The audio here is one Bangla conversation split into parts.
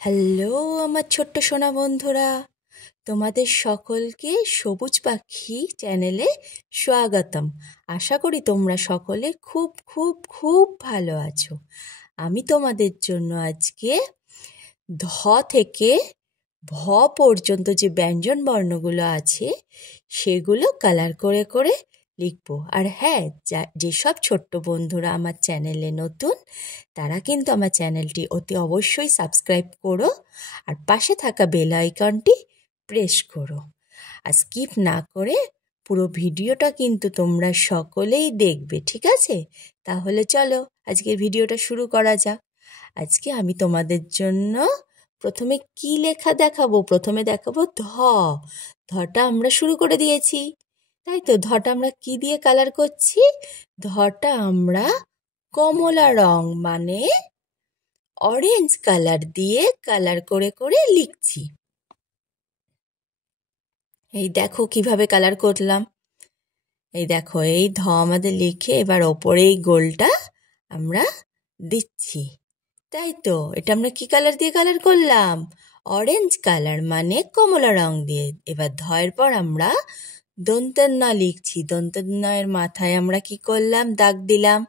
হ্যালো আমার ছোট্ট সোনা বন্ধুরা, তোমাদের সকলকে সবুজ পাখি চ্যানেলে স্বাগতম। আশা করি তোমরা সকলে খুব খুব খুব ভালো আছো। আমি তোমাদের জন্য আজকে ধ থেকে ভ পর্যন্ত যে ব্যঞ্জন বর্ণগুলো আছে সেগুলো কালার করে করে লিখবো। আর হ্যাঁ, যেসব ছোট্ট বন্ধুরা আমার চ্যানেলে নতুন তারা কিন্তু আমার চ্যানেলটি অতি অবশ্যই সাবস্ক্রাইব করো আর পাশে থাকা বেল আইকনটি প্রেস করো। আর স্কিপ না করে পুরো ভিডিওটা কিন্তু তোমরা সকলেই দেখবে, ঠিক আছে? তাহলে চলো আজকের ভিডিওটা শুরু করা যাক। আজকে আমি তোমাদের জন্য প্রথমে কি লেখা দেখাবো? প্রথমে দেখাবো ধ। ধটা আমরা শুরু করে দিয়েছি, তাই তো? ধটা আমরা কি দিয়ে কালার করছি? ধটা আমরা কমলা রং মানে অরেঞ্জ কালার দিয়ে কালার করে করে লিখছি। এই দেখো কিভাবে কালার করলাম। এই দেখো, এই ধ আমাদের লিখে এবার ওপরে এই গোলটা আমরা দিচ্ছি, তাই তো? এটা আমরা কি কালার দিয়ে কালার করলাম? অরেঞ্জ কালার মানে কমলা রং দিয়ে। এবার ধয়ের পর আমরা দন্তের লিখছি। দন্তের নয়ের মাথায় আমরা কি করলাম? দাগ দিলাম।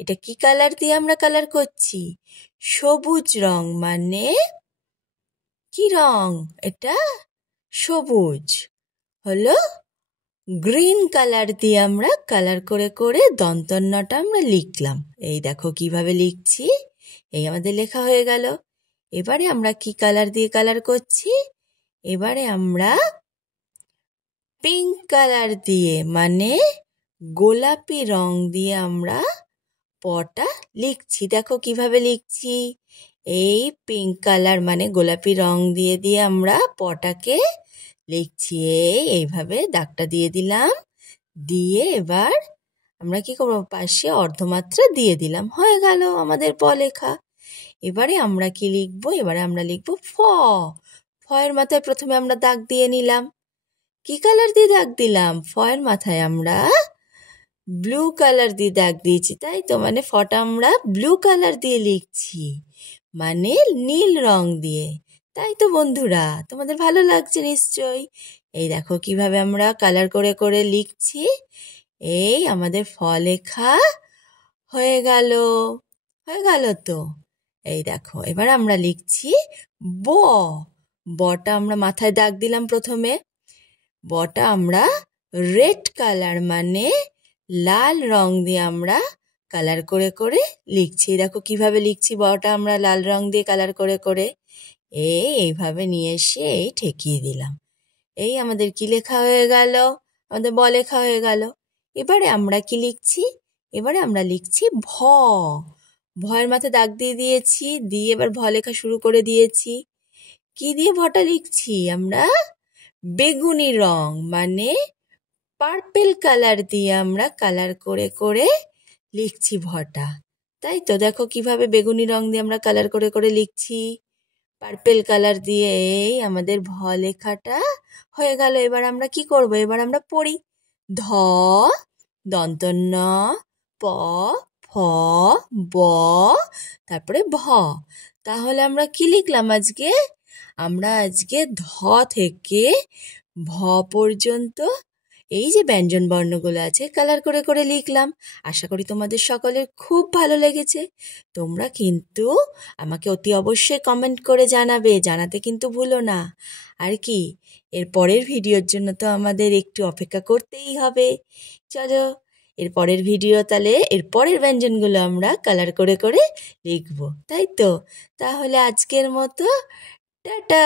এটা কি কালার দিয়ে আমরা কালার করছি? সবুজ রং মানে কি রং? এটা সবুজ, হলো গ্রিন কালার দিয়ে আমরা কালার করে করে দন্তন্যটা আমরা লিখলাম। এই দেখো কিভাবে লিখছি। এই আমাদের লেখা হয়ে গেল। এবারে আমরা কি কালার দিয়ে কালার করছি? এবারে আমরা পিঙ্ক কালার দিয়ে মানে গোলাপি রং দিয়ে আমরা পটা লিখছি। দেখো কিভাবে লিখছি। এই পিঙ্ক কালার মানে গোলাপি রং দিয়ে দিয়ে আমরা পটাকে লিখছি। এইভাবে দাগটা দিয়ে দিলাম। দিয়ে এবার আমরা কি করবো? পাশে অর্ধমাত্রা দিয়ে দিলাম। হয়ে গেল আমাদের প লেখা। এবারে আমরা কি লিখবো? এবারে আমরা লিখবো ফ। ফয়ের মাথায় প্রথমে আমরা দাগ দিয়ে নিলাম। কি কালার দিয়ে দাগ দিলাম? ফয়ের মাথায় আমরা ব্লু কালার দিয়ে দাগ দিয়েছি, তাই তো? মানে ফটা আমরা ব্লু কালার দিয়ে লিখছি, মানে নীল রং দিয়ে, তাই তো বন্ধুরা? তোমাদের ভালো লাগছে নিশ্চয়ই। এই দেখো কিভাবে আমরা কালার করে করে লিখছি। এই আমাদের ফ লেখা হয়ে গেল। হয়ে গেল তো? এই দেখো এবার আমরা লিখছি ব। বটা আমরা মাথায় দাগ দিলাম প্রথমে। বটা আমরা রেড কালার মানে লাল রং দিয়ে আমরা কালার করে করে লিখছি। দেখো কিভাবে লিখছি। বটা আমরা লাল রং দিয়ে কালার করে করে এইভাবে নিয়ে এসে ঠেকিয়ে দিলাম। এই আমাদের কি লেখা হয়ে গেল? আমাদের ব লেখা হয়ে গেল। এবারে আমরা কি লিখছি? এবারে আমরা লিখছি ভ। ভয়ের মাথায় দাগ দিয়ে দিয়েছি, দিয়ে এবার ভ লেখা শুরু করে দিয়েছি। কি দিয়ে ভটা লিখছি? আমরা বেগুনি রং মানে পার্পেল কালার দিয়ে আমরা কালার করে করে লিখছি ভটা, তাই তো? দেখো কিভাবে বেগুনি রং দিয়ে আমরা কালার করে করে লিখছি পার্পেল কালার দিয়ে। এই আমাদের ভ লেখাটা হয়ে গেল। এবার আমরা কি করব? এবার আমরা পড়ি। ধ, দন্তন্য, প, ফ, ব, তারপরে ভ। তাহলে আমরা কি লিখলাম আজকে? আমরা আজকে ধ থেকে ভ পর্যন্ত এই যে ব্যঞ্জন বর্ণগুলো আছে কালার করে করে লিখলাম। আশা করি তোমাদের সকলের খুব ভালো লেগেছে। তোমরা কিন্তু আমাকে অতি অবশ্যই কমেন্ট করে জানাবে, জানাতে কিন্তু ভুলো না। আর কি, এর পরের ভিডিওর জন্য তো আমাদের একটু অপেক্ষা করতেই হবে। চলো এর পরের ভিডিও, তাহলে এর পরের ব্যঞ্জনগুলো আমরা কালার করে করে লিখবো, তাই তো? তাহলে আজকের মতো টাটা।